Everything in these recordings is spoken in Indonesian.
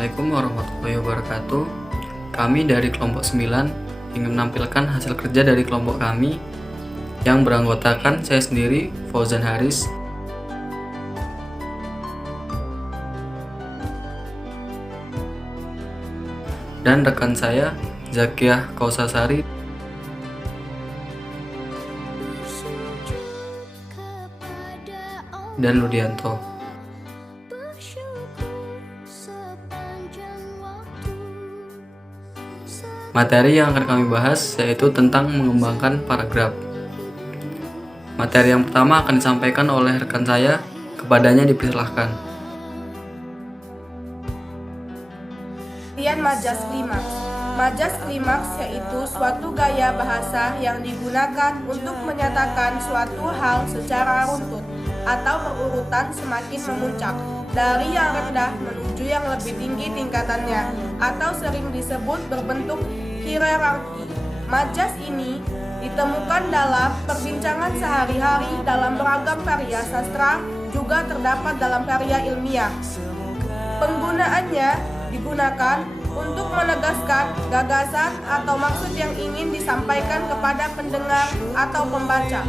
Assalamualaikum warahmatullahi wabarakatuh. Kami dari kelompok 9 ingin menampilkan hasil kerja dari kelompok kami yang beranggotakan saya sendiri, Fauzan Haris, dan rekan saya, Zakiyah Kausasari, dan Ludianto. Materi yang akan kami bahas yaitu tentang mengembangkan paragraf. Materi yang pertama akan disampaikan oleh rekan saya, kepadanya dipersilahkan. Pengertian majas klimaks. Majas klimaks yaitu suatu gaya bahasa yang digunakan untuk menyatakan suatu hal secara runtut atau berurutan semakin memuncak dari yang rendah menuju yang lebih tinggi tingkatannya, atau sering disebut berbentuk hierarki. Majas ini ditemukan dalam perbincangan sehari-hari dalam beragam karya sastra, juga terdapat dalam karya ilmiah. Penggunaannya digunakan untuk menegaskan gagasan atau maksud yang ingin disampaikan kepada pendengar atau pembaca.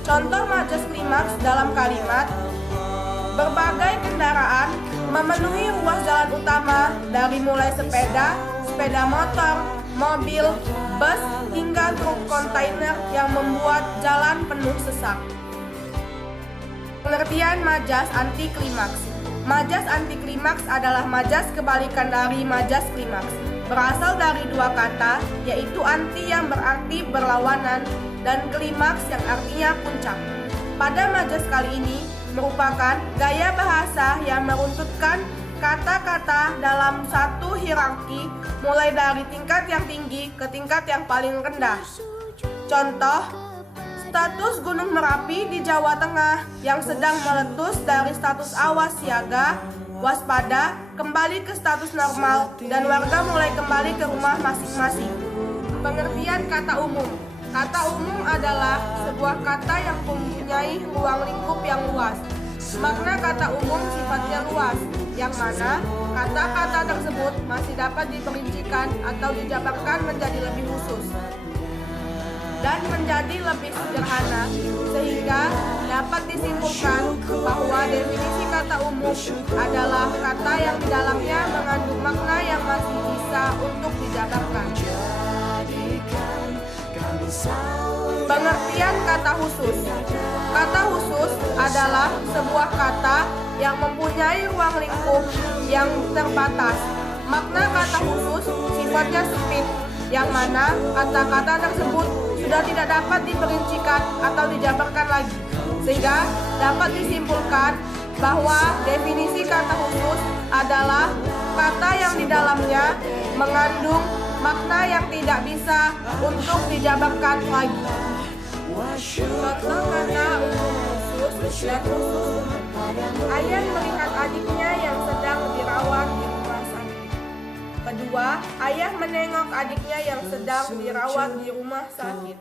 Contoh majas klimaks dalam kalimat: berbagai kendaraan memenuhi ruas jalan utama dari mulai sepeda motor, mobil, bus, hingga truk kontainer yang membuat jalan penuh sesak. Pengertian majas anti klimaks. Majas anti klimaks adalah majas kebalikan dari majas klimaks. Berasal dari dua kata, yaitu anti yang berarti berlawanan dan klimaks yang artinya puncak. Pada majas kali ini merupakan gaya bahasa yang meruntutkan kata-kata dalam satu hierarki, mulai dari tingkat yang tinggi ke tingkat yang paling rendah. Contoh, status Gunung Merapi di Jawa Tengah yang sedang meletus dari status awas siaga, waspada, kembali ke status normal, dan warga mulai kembali ke rumah masing-masing. Pengertian kata umum. Kata umum adalah sebuah kata yang mempunyai ruang lingkup yang luas. Makna kata umum sifatnya luas, yang mana kata-kata tersebut masih dapat diperincikan atau dijabarkan menjadi lebih khusus dan menjadi lebih sederhana, sehingga dapat disimpulkan bahwa definisi kata umum adalah kata yang di dalamnya mengandung makna yang masih bisa untuk dijabarkan. Pengertian kata khusus. Kata khusus adalah sebuah kata yang mempunyai ruang lingkup yang terbatas. Makna kata khusus sifatnya sempit, yang mana kata-kata tersebut sudah tidak dapat diperincikan atau dijabarkan lagi, sehingga dapat disimpulkan bahwa definisi kata khusus adalah kata yang di dalamnya mengandung makna yang tidak bisa untuk dijabarkan lagi. Contoh kata umum khusus dan khusus. Ayah melihat adiknya yang sedang dirawat di rumah sakit. Kedua, ayah menengok adiknya yang sedang dirawat di rumah sakit.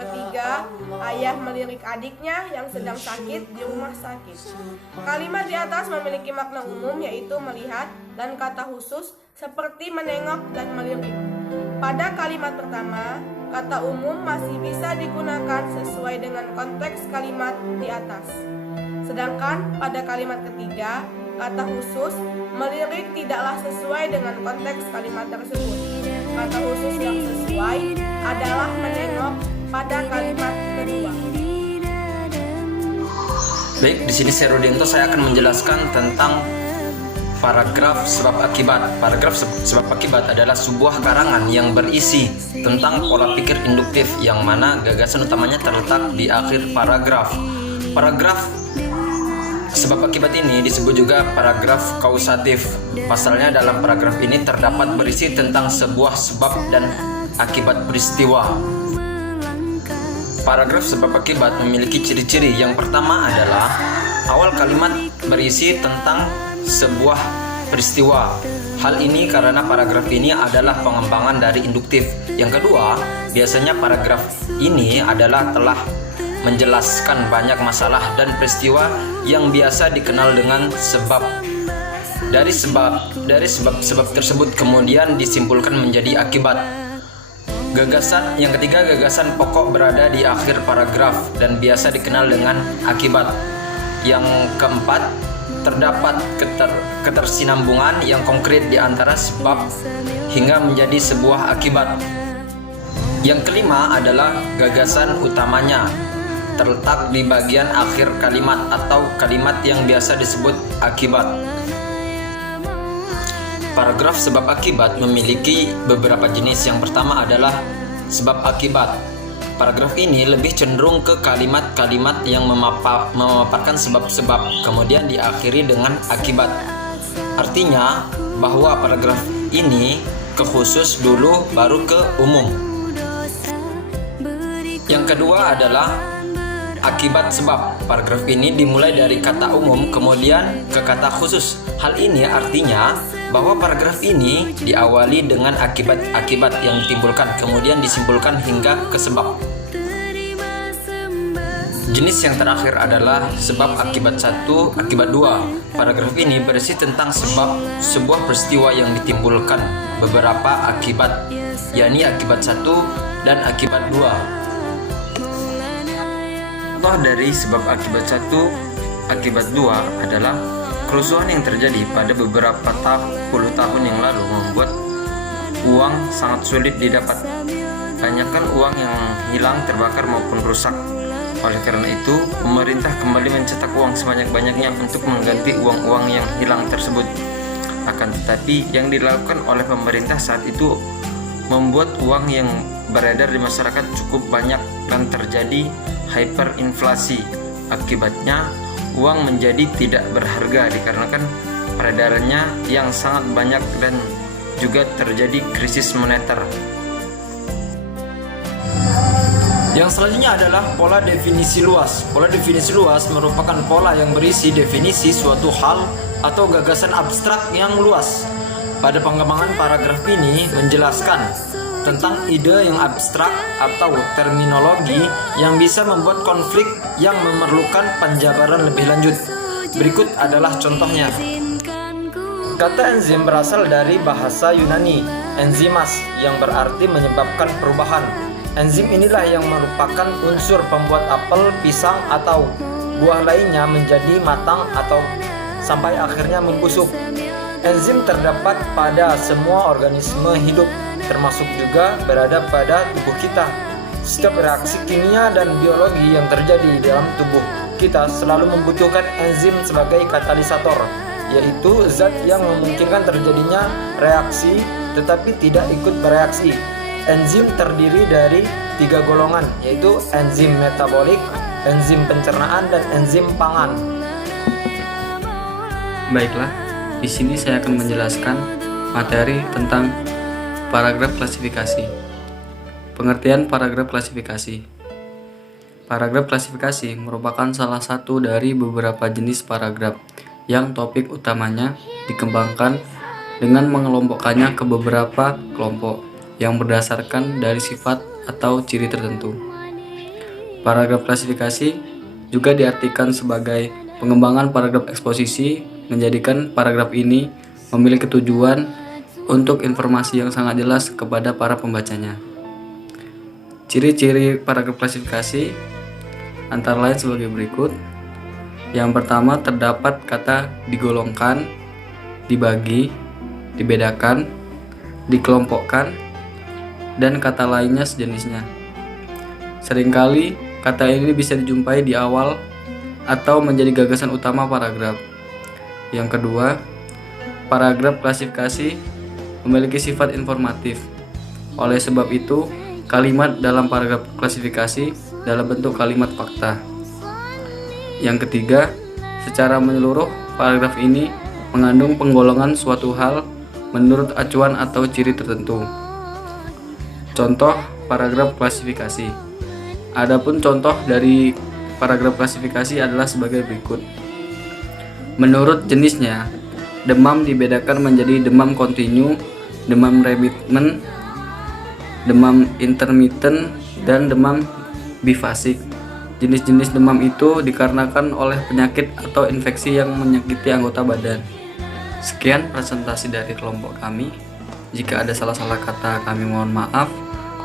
Ketiga, ayah melirik adiknya yang sedang sakit di rumah sakit. Kalimat di atas memiliki makna umum, yaitu melihat, dan kata khusus seperti menengok dan melirik. Pada kalimat pertama, kata umum masih bisa digunakan sesuai dengan konteks kalimat di atas. Sedangkan pada kalimat ketiga, kata khusus melirik tidaklah sesuai dengan konteks kalimat tersebut. Kata khusus yang sesuai adalah menengok pada kalimat kedua. Baik, di sini saya Rudianto, saya akan menjelaskan tentang paragraf sebab akibat. Paragraf sebab akibat adalah sebuah karangan yang berisi tentang pola pikir induktif, yang mana gagasan utamanya terletak di akhir paragraf. Paragraf sebab akibat ini disebut juga paragraf kausatif. Pasalnya dalam paragraf ini terdapat berisi tentang sebuah sebab dan akibat peristiwa. Paragraf sebab akibat memiliki ciri-ciri. Yang pertama adalah awal kalimat berisi tentang sebuah peristiwa. Hal ini karena paragraf ini adalah pengembangan dari induktif. Yang kedua, biasanya paragraf ini adalah telah menjelaskan banyak masalah dan peristiwa yang biasa dikenal dengan sebab. Dari sebab tersebut kemudian disimpulkan menjadi akibat. Yang ketiga, gagasan pokok berada di akhir paragraf dan biasa dikenal dengan akibat. Yang keempat, terdapat ketersinambungan yang konkret di antara sebab hingga menjadi sebuah akibat. Yang kelima adalah gagasan utamanya terletak di bagian akhir kalimat atau kalimat yang biasa disebut akibat. Paragraf sebab akibat memiliki beberapa jenis. Yang pertama adalah sebab akibat. Paragraf ini lebih cenderung ke kalimat-kalimat yang memaparkan sebab-sebab, kemudian diakhiri dengan akibat. Artinya bahwa paragraf ini ke khusus dulu baru ke umum. Yang kedua adalah akibat sebab. Paragraf ini dimulai dari kata umum kemudian ke kata khusus. Hal ini artinya bahwa paragraf ini diawali dengan akibat-akibat yang ditimbulkan kemudian disimpulkan hingga ke sebab. Jenis yang terakhir adalah sebab akibat 1, akibat 2. Paragraf ini berisi tentang sebab sebuah peristiwa yang ditimbulkan beberapa akibat, yakni akibat 1 dan akibat 2. Contoh dari sebab akibat 1, akibat 2 adalah kerusuhan yang terjadi pada beberapa puluh tahun yang lalu membuat uang sangat sulit didapat. Banyakkan uang yang hilang, terbakar maupun rusak. Oleh karena itu, pemerintah kembali mencetak uang sebanyak-banyaknya untuk mengganti uang-uang yang hilang tersebut. Akan tetapi, yang dilakukan oleh pemerintah saat itu membuat uang yang beredar di masyarakat cukup banyak dan terjadi hyperinflasi. Akibatnya, uang menjadi tidak berharga dikarenakan peredarannya yang sangat banyak dan juga terjadi krisis moneter. Yang selanjutnya adalah pola definisi luas. Pola definisi luas merupakan pola yang berisi definisi suatu hal atau gagasan abstrak yang luas. Pada pengembangan paragraf ini menjelaskan tentang ide yang abstrak atau terminologi yang bisa membuat konflik yang memerlukan penjabaran lebih lanjut. Berikut adalah contohnya. Kata enzim berasal dari bahasa Yunani, enzimas, yang berarti menyebabkan perubahan. Enzim inilah yang merupakan unsur pembuat apel, pisang, atau buah lainnya menjadi matang atau sampai akhirnya membusuk. Enzim terdapat pada semua organisme hidup, termasuk juga berada pada tubuh kita. Setiap reaksi kimia dan biologi yang terjadi dalam tubuh kita selalu membutuhkan enzim sebagai katalisator, yaitu zat yang memungkinkan terjadinya reaksi tetapi tidak ikut bereaksi. Enzim terdiri dari 3 golongan, yaitu enzim metabolik, enzim pencernaan, dan enzim pangan. Baiklah, di sini saya akan menjelaskan materi tentang paragraf klasifikasi. Pengertian paragraf klasifikasi. Paragraf klasifikasi merupakan salah satu dari beberapa jenis paragraf yang topik utamanya dikembangkan dengan mengelompokkannya ke beberapa kelompok yang berdasarkan dari sifat atau ciri tertentu. Paragraf klasifikasi juga diartikan sebagai pengembangan paragraf eksposisi, menjadikan paragraf ini memiliki tujuan untuk informasi yang sangat jelas kepada para pembacanya. Ciri-ciri paragraf klasifikasi antara lain sebagai berikut. Yang pertama, terdapat kata digolongkan, dibagi, dibedakan, dikelompokkan, dan kata lainnya sejenisnya. Seringkali kata ini bisa dijumpai di awal atau menjadi gagasan utama paragraf. Yang kedua, paragraf klasifikasi memiliki sifat informatif. Oleh sebab itu, kalimat dalam paragraf klasifikasi dalam bentuk kalimat fakta. Yang ketiga, secara menyeluruh paragraf ini mengandung penggolongan suatu hal menurut acuan atau ciri tertentu. Contoh paragraf klasifikasi. Adapun contoh dari paragraf klasifikasi adalah sebagai berikut. Menurut jenisnya, demam dibedakan menjadi demam kontinu, demam remittent, demam intermittent, dan demam bifasik. Jenis-jenis demam itu dikarenakan oleh penyakit atau infeksi yang menyakiti anggota badan. Sekian presentasi dari kelompok kami. Jika ada salah-salah kata, kami mohon maaf.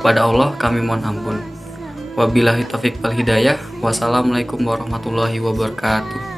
Kepada Allah kami mohon ampun. Wabillahi taufiq wal hidayah. Wassalamualaikum warahmatullahi wabarakatuh.